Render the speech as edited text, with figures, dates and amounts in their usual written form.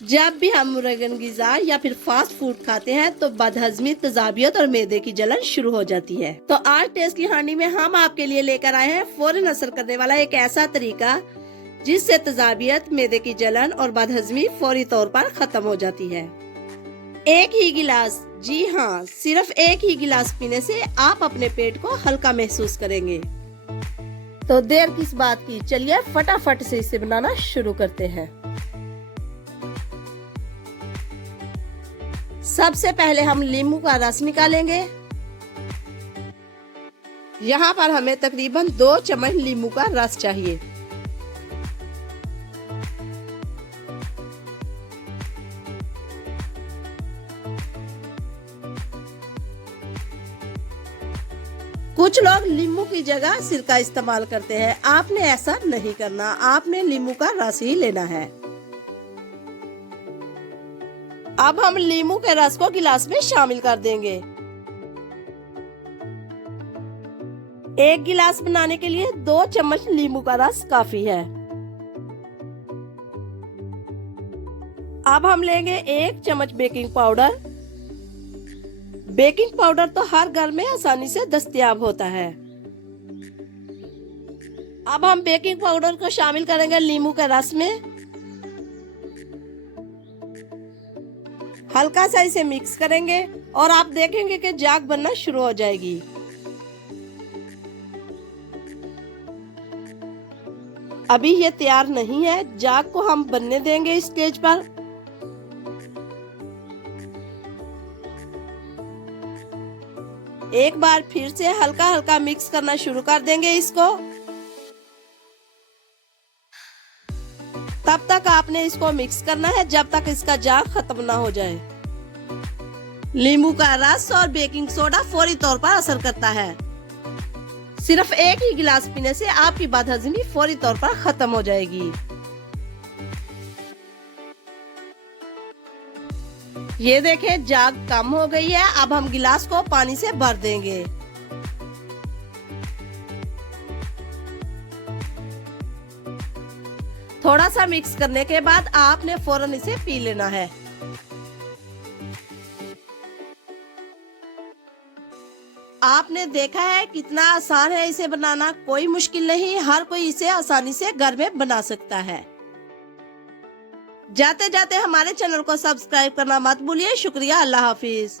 जब भी हम मुर्गन गिज़ा या फिर फास्ट फूड खाते हैं तो बदहजमी, तेजाबियत और मैदे की जलन शुरू हो जाती है। तो आज टेस्ट की हांडी में हम आपके लिए लेकर आए हैं फौरन असर करने वाला एक ऐसा तरीका जिससे तेजाबियत, मैदे की जलन और बदहजमी फौरी तौर पर खत्म हो जाती है। एक ही गिलास, जी हाँ, सिर्फ एक ही गिलास पीने से आप अपने पेट को हल्का महसूस करेंगे। तो देर किस बात की, चलिए फटाफट से इसे बनाना शुरू करते हैं। सबसे पहले हम नींबू का रस निकालेंगे। यहाँ पर हमें तकरीबन 2 चम्मच नींबू का रस चाहिए। कुछ लोग नींबू की जगह सिरका इस्तेमाल करते हैं, आपने ऐसा नहीं करना, आपने नींबू का रस ही लेना है। अब हम नींबू के रस को गिलास में शामिल कर देंगे। 1 गिलास बनाने के लिए 2 चम्मच नींबू का रस काफी है। अब हम लेंगे 1 चम्मच बेकिंग पाउडर। बेकिंग पाउडर तो हर घर में आसानी से दस्तयाब होता है। अब हम बेकिंग पाउडर को शामिल करेंगे नींबू के रस में। हल्का सा इसे मिक्स करेंगे और आप देखेंगे कि जाग बनना शुरू हो जाएगी। अभी ये तैयार नहीं है, जाग को हम बनने देंगे इस स्टेज पर। एक बार फिर से हल्का हल्का मिक्स करना शुरू कर देंगे इसको। तब तक आपने इसको मिक्स करना है जब तक इसका जाग खत्म ना हो जाए। नींबू का रस और बेकिंग सोडा फौरी तौर पर असर करता है। सिर्फ एक ही गिलास पीने से आपकी बदहजमी फौरी तौर पर खत्म हो जाएगी। ये देखें, जाग कम हो गई है। अब हम गिलास को पानी से भर देंगे। थोड़ा सा मिक्स करने के बाद आपने फौरन इसे पी लेना है। आपने देखा है कितना आसान है इसे बनाना, कोई मुश्किल नहीं, हर कोई इसे आसानी से घर में बना सकता है। जाते जाते हमारे चैनल को सब्सक्राइब करना मत भूलिए। शुक्रिया, अल्लाह हाफिज।